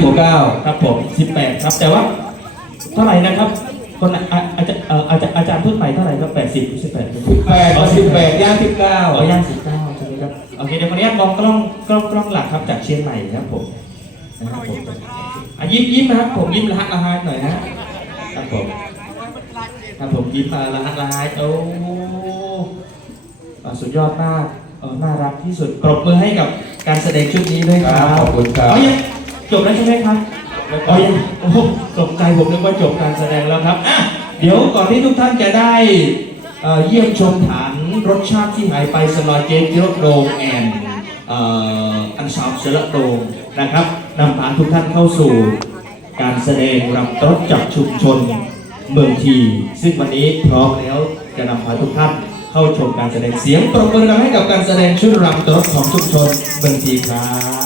สิบเก้าครับผม18ครับ แต่ว่าเท่าไหร่นะครับ คนอะอะอาจารย์เอ่ออาจารย์อาจารย์พูดใหม่เท่าไหร่ครับ80 18แปดกับสิบแปดย่างสิบเก้าอ๋อย่าง19ใช่ไหมครับโอเคเดี๋ยวขออนุญาตมองกล้องกล้องกล้องหลักครับจากเชียงใหม่ครับผมนะครับผมอะยิ้มยิ้มนะครับผมยิ้มละฮักละฮายหน่อยนะครับผมครับผมยิ้มมาละฮักละฮายโอ้อะสุดยอดมากเออน่ารักที่สุดปรบมือให้กับการแสดงชุดนี้ด้วยคครัรับบขอบคุณครับเอายัง จบแล้วใช่ไหมครับเอายังโอ้โหตกใจผมนึกว่าจบการแสดงแล้วครับอะเดี๋ยวก่อนที่ทุกท่านจะได้เยี่ยมชมฐานรสชาติที่หายไปสลอเจนยกโดงแอนอันซาวเซลโดงนะครับนำฐานทุกท่านเข้าสู่การแสดงรำต้นจากชุมชนเมืองที ซึ่งวันนี้พร้อมแล้วจะนำพาทุกท่านเข้าชมการแสดงเสียงปรบมือดังให้กับการแสดงชุดรำต้นของชุมชนเมืองทีครับ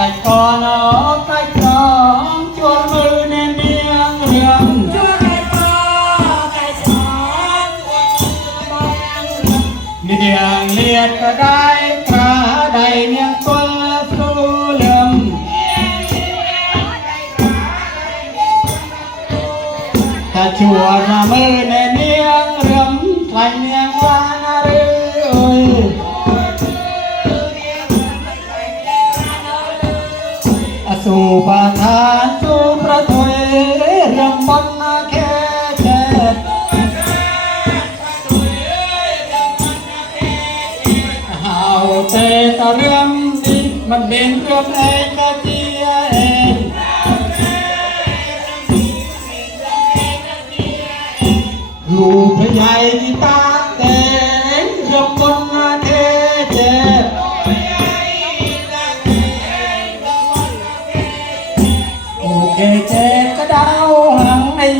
ชวนไก่ก่อนออกไก่กรองชวนมือแน่นเนียงเรียงชวนไก่ก่อนไก่สองชวนมือแน่นเนียงเนียงเลียดก็ได้ก นี้มันเป็นเรื่องเองกะเจียเองลูกพยาย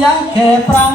ยักษ์แค่ปรัง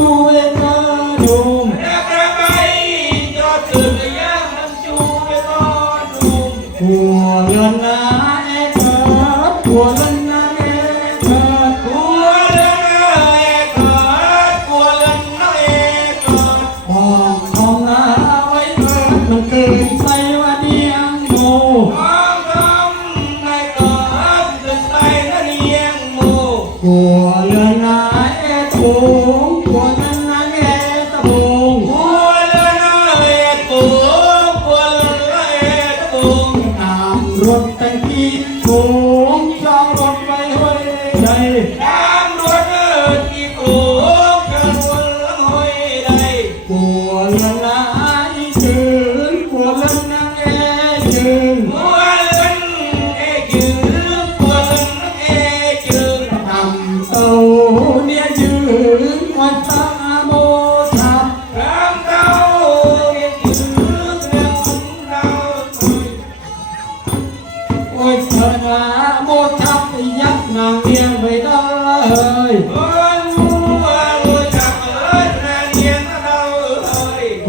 แต่งที่ถูงจองรถไปห้วยใดยามรถเอิดกี่ถูงกันวนห้อยใดกลัวละลายจืนกลัวละนางแอจืนกลัวละนางแอจืนกลัวละนางแอจืนทำเต้าเนี่ยยืนวันทั้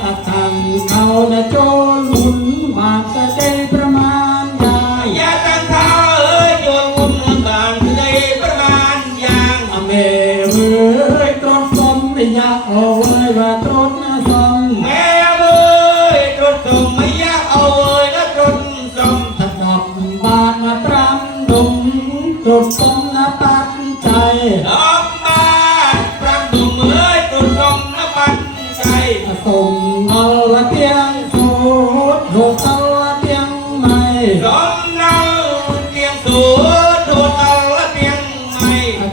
ตัดงเขานะโจรหมุนมากระเด็น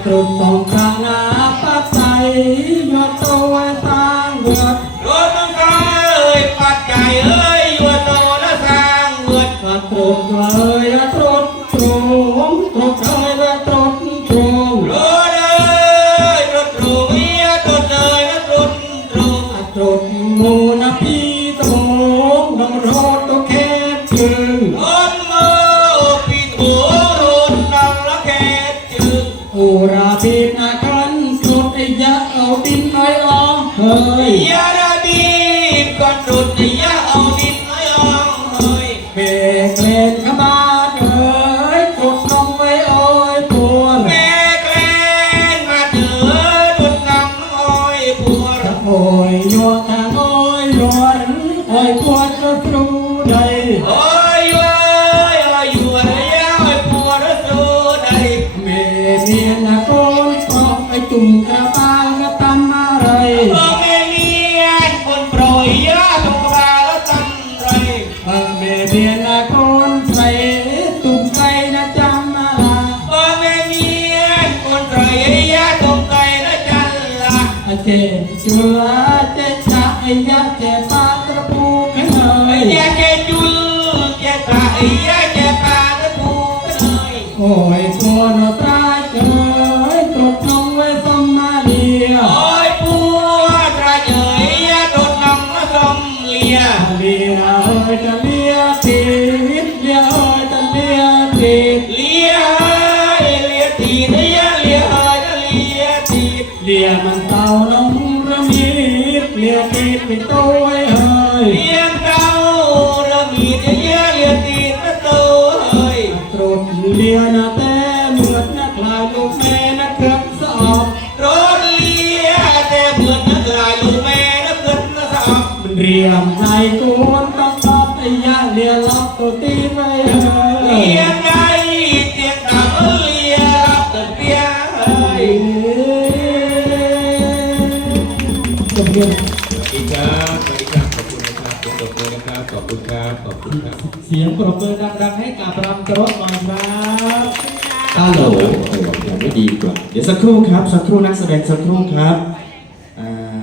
Pro ទេជួលាទេចាអីយ៉ាទេបាត្រពូកែហើយយ៉ាគេជួលគេតាអីយ៉ាគេបាត្រពូកែហើយអូយគួរនៅត្រាច់អើយគ្រប់ក្នុងវេសំណាលាអូយពូត្រាច់អើយដុតក្នុងសំលាលាអើយតាលាទេ ยมันเต่าน้งระมีดเลียตีดเป็นตัวเฮ้ยเลียงเต่าระมีดเยี่เลียตีดเป็นตัวเฮ้ยตรดเลียนาแต่เหมือนนักลายลูกแม่นักเกิดสอบรถเลียแต่เหมือนนักลายลูกแม่นักเกิดสอบมันเรียมในกูนต้องตอบไอ้ยะเลียล็อกตัวตีไม่เฮ้ยเลียงไงเตียงต่ำเลียรับเตียเฮ้ย ตบมือสวัสดีครับสวัสดีครับขอบคุณนะครับขอบคุณนะครับขอบคุณครับขอบคุณครับเสียงปรบมือดังๆให้กับรำกรดหน่อยครับฮัลโหลยังไม่ดีกว่า เดี๋ยวสักครู่ครับ สักครู่นักแสดงสักครู่ครับ